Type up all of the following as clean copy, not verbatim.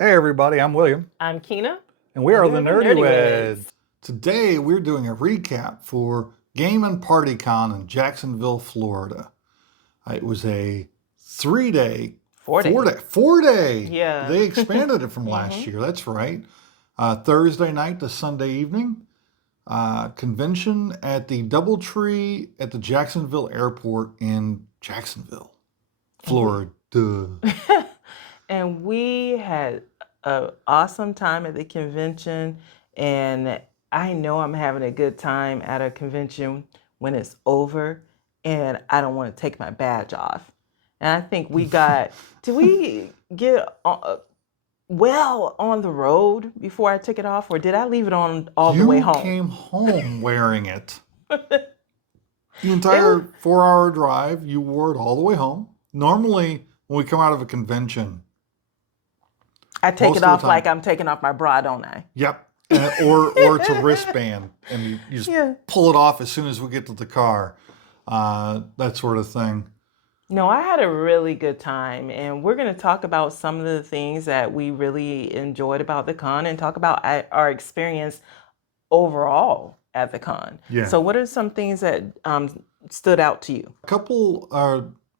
Hey everybody, I'm William, I'm Kina, and we and are we the are the Nerdy Nerdyweds. Weds. Today we're doing a recap for Game and Party Con in Jacksonville, Florida. It was a 3 day, 4 day. 4 day. Yeah. They expanded it from last hmm year. That's right. Thursday night to Sunday evening. Convention at the DoubleTree at the Jacksonville Airport in Jacksonville, And we Florida. and we had an awesome time at the convention, and I know I'm having a good time at a convention when it's over, and I don't want to take my badge off. And I think did we get well on the road before I took it off, or did I leave it on all the way You home? came home wearing it. The It was. entire 4 hour drive, you wore it all the way home. Normally, when we come out of a convention, I take it most of the off time, like I'm taking off my bra, don't I? yep. Or it's a wristband, and you just Yeah. pull it off as soon as we get to the car, that sort of thing. No, I had a really good time, and we're going to talk about some of the things that we really enjoyed about the con and talk about our experience overall at the con. Yeah. So, what are some things that stood out to you? A couple,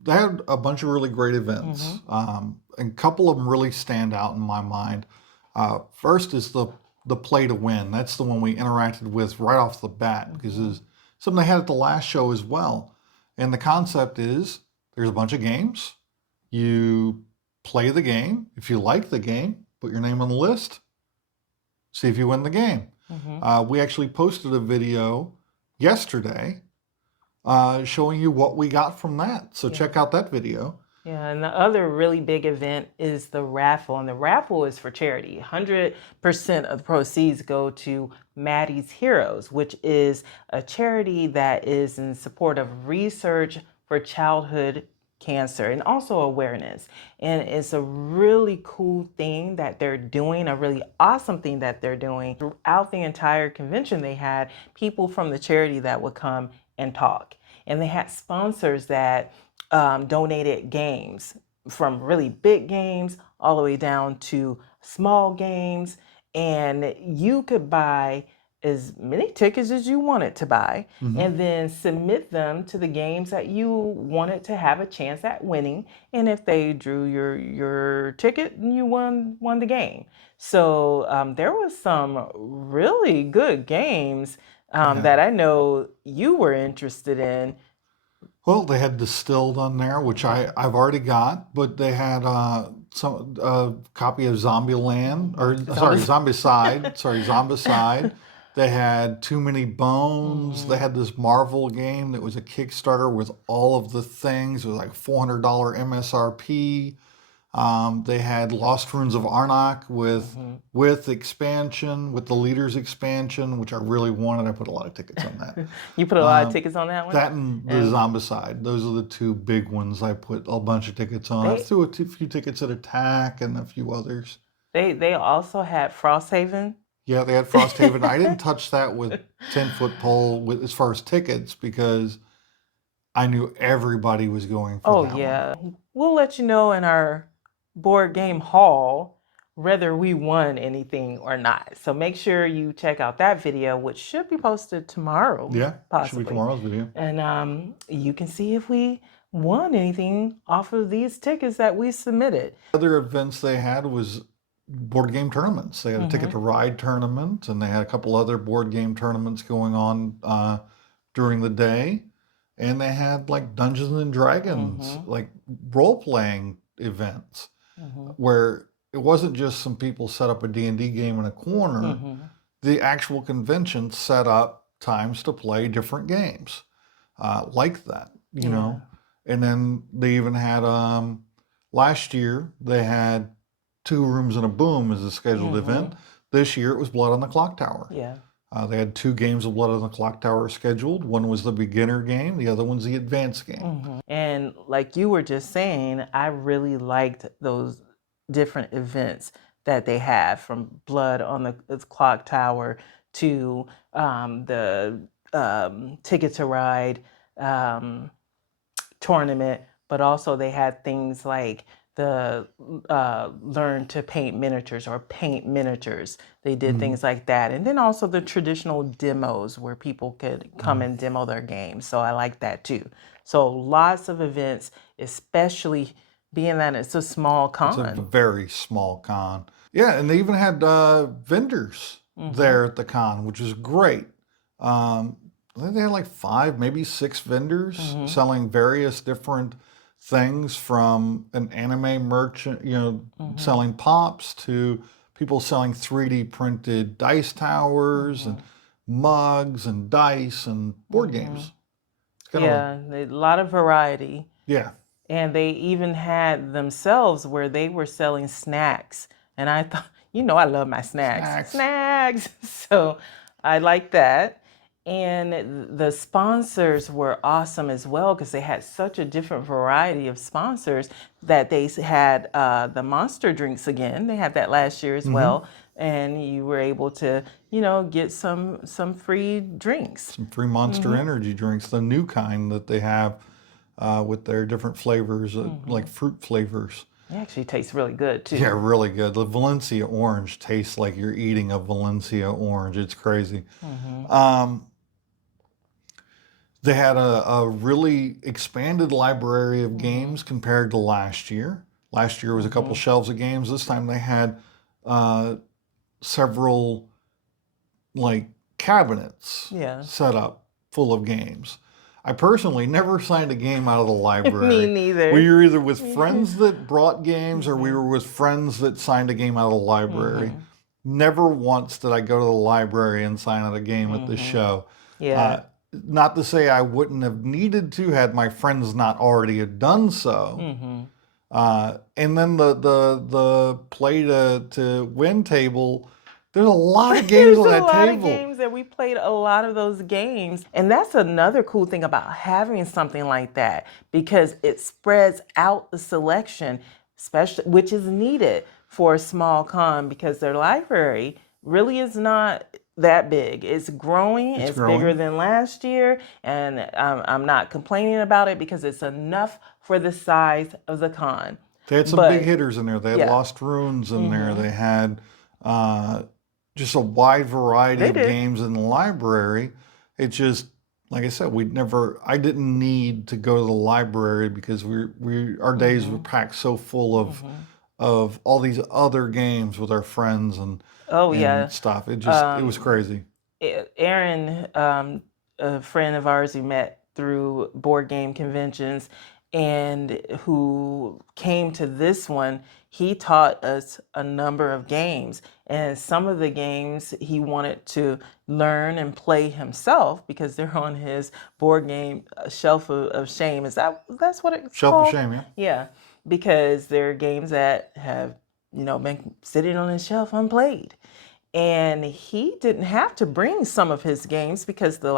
they had a bunch of really great events, and a couple of them really stand out in my mind. First is the play to win. That's the one we interacted with right off the bat because it's something they had at the last show as well. And the concept is there's a bunch of games. You play the game. If you like the game, put your name on the list. See if you win the game. We actually posted a video yesterday showing you what we got from that. So check out that video. Yeah, and the other really big event is the raffle, and the raffle is for charity. 100% of the proceeds go to Maddie's Heroes, which is a charity that is in support of research for childhood cancer and also awareness. And it's a really cool thing that they're doing, a really awesome thing that they're doing. Throughout the entire convention, they had people from the charity that would come and talk. And they had sponsors that donated games from really big games all the way down to small games. And you could buy as many tickets as you wanted to buy and then submit them to the games that you wanted to have a chance at winning. And if they drew your ticket, you won the game. So there was some really good games that I know you were interested in. Well, they had Distilled on there, which I've already got, but they had some copy of Zombieland, or sorry, Zombicide. Sorry, Zombicide. They had Too Many Bones. They had this Marvel game that was a Kickstarter with all of the things. It was like $400 MSRP. They had Lost Ruins of Arnak with expansion, with the Leaders expansion, which I really wanted. I put a lot of tickets on that. You put a lot of tickets on that one? That and the Zombicide. Those are the two big ones I put a bunch of tickets on. I They threw a few tickets at Attack and a few others. they also had Frosthaven. Yeah, they had Frosthaven. I didn't touch that with 10-foot pole with as far as tickets because I knew everybody was going for Oh that one. yeah. We'll let you know in our board game haul whether we won anything or not. So make sure you check out that video, which should be posted tomorrow. Yeah, should possibly. be tomorrow's video. And you can see if we won anything off of these tickets that we submitted. Other events they had was board game tournaments. They had a Ticket to Ride tournament, and they had a couple other board game tournaments going on during the day. And they had like Dungeons and Dragons, like role-playing events, where it wasn't just some people set up a D&D game in a corner. The actual convention set up times to play different games like that, you know. And then they even had last year they had Two Rooms and a Boom as a scheduled event. This year it was Blood on the Clock Tower. Yeah. They had 2 games of Blood on the Clock Tower scheduled. One was the beginner game, the other one's the advanced game. And like you were just saying, I really liked those different events that they have, from Blood on the Clock Tower to the Ticket to Ride tournament, but also they had things like learn to paint miniatures or paint miniatures. They did things like that. And then also the traditional demos where people could come and demo their games. So I like that too. So lots of events, especially being that it's a small It's a con. very small con. Yeah, and they even had vendors there at the con, which is great. I think they had like 5, maybe 6 vendors selling various different things, from an anime merchant, selling pops, to people selling 3D printed dice towers and mugs and dice and board games. It's kind of Yeah, a lot of variety. yeah. And they even had themselves where they were selling snacks. And I thought, I love my snacks. Snacks. So I like that. And the sponsors were awesome as well because they had such a different variety of sponsors that they had the Monster drinks again. They had that last year as well. And you were able to, get some free drinks. Some free Monster energy drinks, the new kind that they have with their different flavors, like fruit flavors. It actually tastes really good too. Yeah, really good. The Valencia orange tastes like you're eating a Valencia orange. It's crazy. They had a really expanded library of games compared to last year. Last year was a couple shelves of games. This time they had several like cabinets set up full of games. I personally never signed a game out of the library. Me neither. We were either with friends that brought games, or we were with friends that signed a game out of the library. Never once did I go to the library and sign out a game at the show. Yeah. Not to say I wouldn't have needed to had my friends not already had done so. And then the play to win table. There's a lot of games on that table. There's a lot of games, and we played a lot of those games. And that's another cool thing about having something like that, because it spreads out the selection, especially which is needed for a small con, because their library really is not that big. It's growing. It's bigger than last year, and I'm not complaining about it because it's enough for the size of the con. They had some big hitters in there. They had Lost Runes in there. They had just a wide variety of games in the library. It just, like I said, I didn't need to go to the library because our days were packed so full of all these other games with our friends and stuff. It just, it was crazy. Aaron, a friend of ours who met through board game conventions and who came to this one, he taught us a number of games. And some of the games he wanted to learn and play himself because they're on his board game shelf of shame. That's what it's Shelf called? of shame, yeah. Yeah, because they're games that have, been sitting on his shelf unplayed. And he didn't have to bring some of his games because the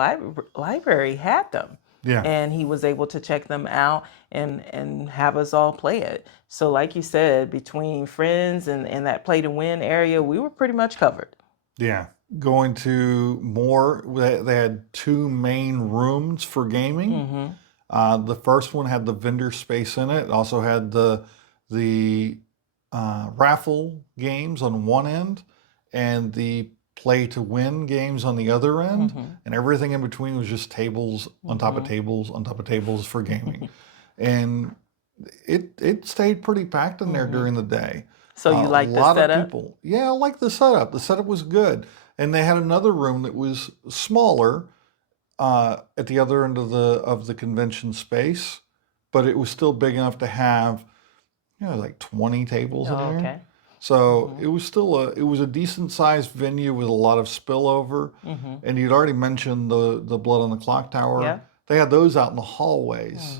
library had them. Yeah. And he was able to check them out and have us all play it. So like you said, between friends and that play to win area, we were pretty much covered. Yeah. Going to more, they had 2 main rooms for gaming. The first one had the vendor space in it. It also had the raffle games on one end and the play to win games on the other end, and everything in between was just tables on top of tables on top of tables for gaming. And it stayed pretty packed in there during the day. So you like the setup? A lot of people. Yeah, I like the setup. The setup was good. And they had another room that was smaller at the other end of the convention space, but it was still big enough to have like 20 tables in there. Okay. So it was still a decent sized venue with a lot of spillover. And you'd already mentioned the Blood on the Clock Tower. Yeah. They had those out in the hallways.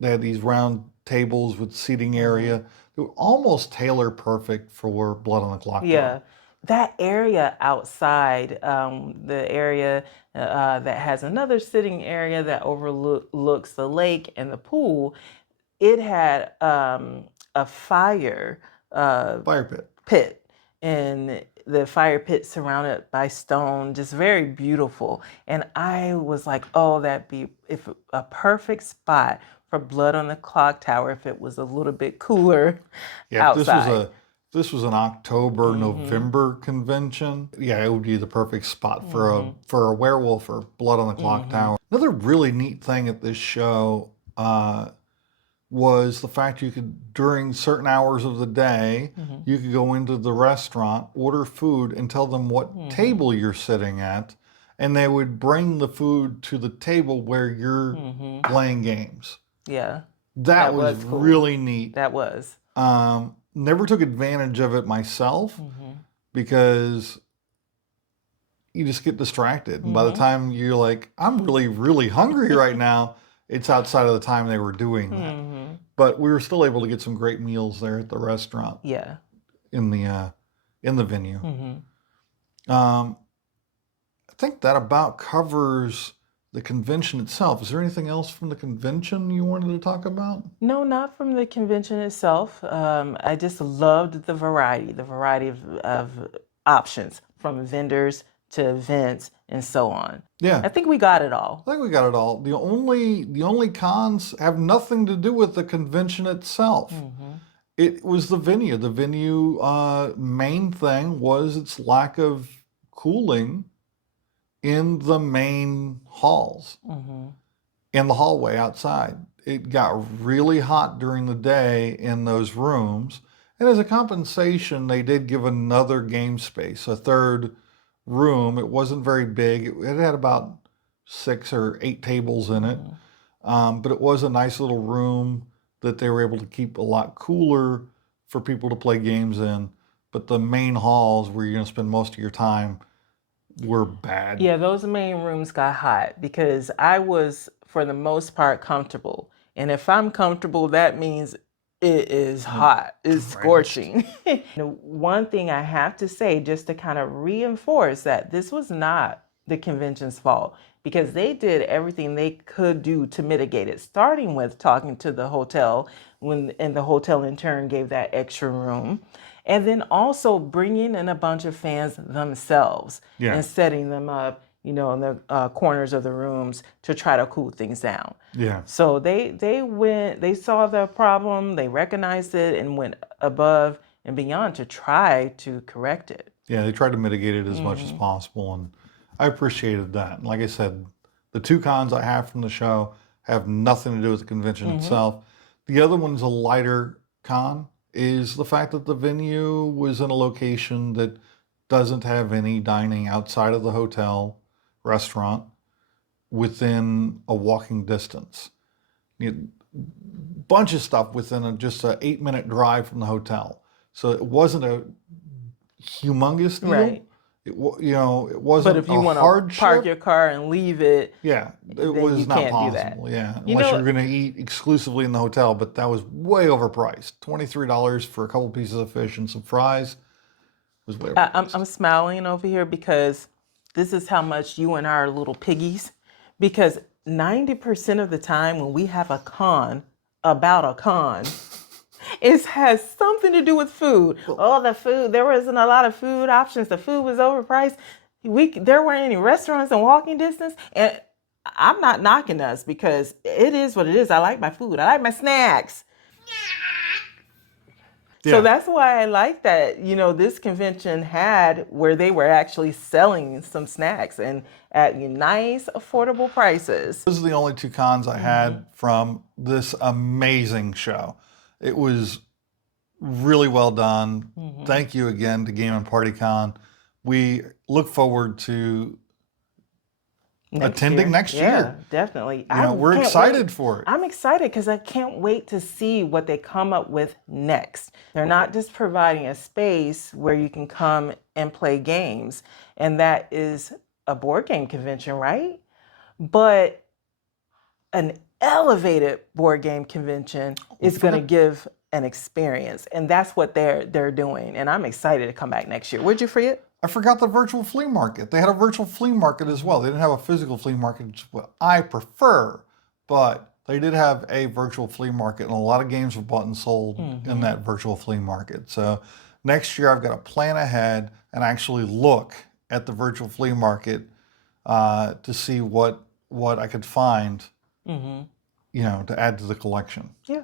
They had these round tables with seating area. They were almost tailor perfect for Blood on the Clock Tower. Yeah. That area outside, the area that has another sitting area that overlooks the lake and the pool, it had a fire pit, and the fire pit surrounded by stone, just very beautiful. And I was like, oh, that'd be a perfect spot for Blood on the Clock Tower if it was a little bit cooler Yeah, if outside. this was an October, November convention, yeah, it would be the perfect spot for a werewolf or Blood on the Clock Tower. Another really neat thing at this show was the fact you could, during certain hours of the day, you could go into the restaurant, order food, and tell them what table you're sitting at, and they would bring the food to the table where you're playing games. Yeah. That was cool. really neat. That was. Never took advantage of it myself because you just get distracted. And by the time you're like, I'm really, really hungry right now, it's outside of the time they were doing that. But we were still able to get some great meals there at the restaurant. Yeah. In the venue. I think that about covers the convention itself. Is there anything else from the convention you wanted to talk about? No, not from the convention itself. I just loved the variety of options, from vendors to events and so on. Yeah. I think we got it all. I think we got it all. The only cons have nothing to do with the convention itself. It was the venue. The venue main thing was its lack of cooling in the main halls, in the hallway outside. It got really hot during the day in those rooms. And as a compensation, they did give another game space, a third room. It wasn't very big. It had about 6 or 8 tables in it. But it was a nice little room that they were able to keep a lot cooler for people to play games in. But the main halls where you're going to spend most of your time were bad. Yeah, those main rooms got hot because I was, for the most part, comfortable. And if I'm comfortable, that means it is hot. It's scorching. One thing I have to say, just to kind of reinforce that this was not the convention's fault, because they did everything they could do to mitigate it, starting with talking to the hotel, and the hotel in turn gave that extra room. And then also bringing in a bunch of fans themselves and setting them up, in the corners of the rooms to try to cool things down. Yeah. So they saw the problem, they recognized it, and went above and beyond to try to correct it. Yeah, they tried to mitigate it as much as possible, and I appreciated that. And like I said, the 2 cons I have from the show have nothing to do with the convention itself. The other one's a lighter con, is the fact that the venue was in a location that doesn't have any dining outside of the hotel restaurant within a walking distance. Bunch of stuff within just an 8-minute drive from the hotel. So it wasn't a humongous deal. Right. It wasn't But if you a want to hardship. park your car and leave it, Yeah, it then was you not can't do possible. that. Yeah, You unless know- you're going to eat exclusively in the hotel, but that was way overpriced. $23 for a couple pieces of fish and some fries was way overpriced. I'm smiling over here because this is how much you and I are little piggies. Because 90% of the time when we have a con about a con, it has something to do with food. Oh, the food, there wasn't a lot of food options. The food was overpriced. There weren't any restaurants in walking distance. And I'm not knocking us because it is what it is. I like my food. I like my snacks. Yeah. So that's why I like that, this convention had where they were actually selling some snacks and at nice, affordable prices. Those are the only 2 cons I had from this amazing show. It was really well done. Thank you again to Game and Party Con. We look forward to attending next year. Yeah, definitely. We're excited for it. I'm excited because I can't wait to see what they come up with next. They're not just providing a space where you can come and play games, and that is a board game convention, right? But an elevated board game convention is going to give an experience, and that's what they're doing. And I'm excited to come back next year. Would you forget? I forgot the virtual flea market. They had a virtual flea market as well. They didn't have a physical flea market, which is what I prefer, but they did have a virtual flea market, and a lot of games were bought and sold in that virtual flea market. So next year I've got to plan ahead and actually look at the virtual flea market to see what I could find to add to the collection. Yeah.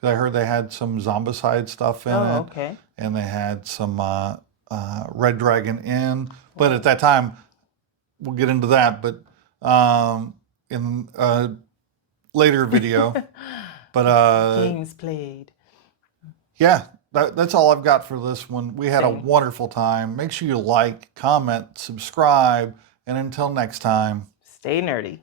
'Cause I heard they had some Zombicide stuff in Oh, it, okay. and they had some Red Dragon Inn. But at that time, we'll get into that, but in a later video. But Games played. yeah, that's all I've got for this one. We had a Same. wonderful time. Make sure you like, comment, subscribe, and until next time. Stay nerdy.